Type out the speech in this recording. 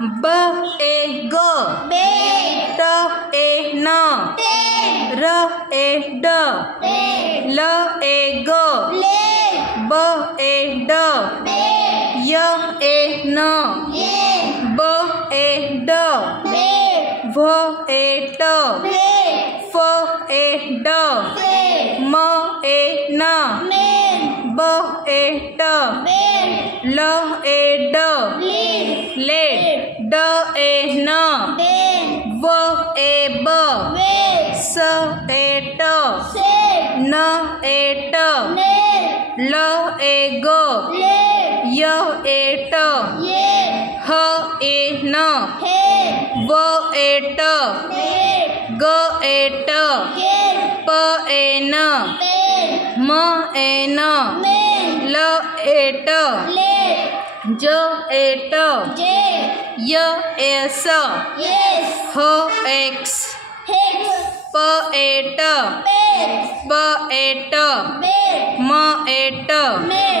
ब ए ग बेट, ट ए न टेन, र ए ड रेड, ल ए ग लेड, ब ए ड बेड, य ए न येन, ब ए ड बेड, व ए ट प्लेट, फ ए ड फ्लेट, म ए न मेन, ब ए ट बेड, ल ए ड लीड, लेट ड ए न डेन, व ए ब वेट, स ए ट सेट, न ए ट नेट, ल ए ग लेट, य ए ट येट, ह ए न हेड, व ए ट नेट, ग ए ट गेट, प ए न पेन, म ए न मेन, ल ए ट लेट, ज ए ट जेट, य ए स येस, ह एक्स हेक्स, प ए ट पेट, ब ए ट बेट, म ए ट मेट,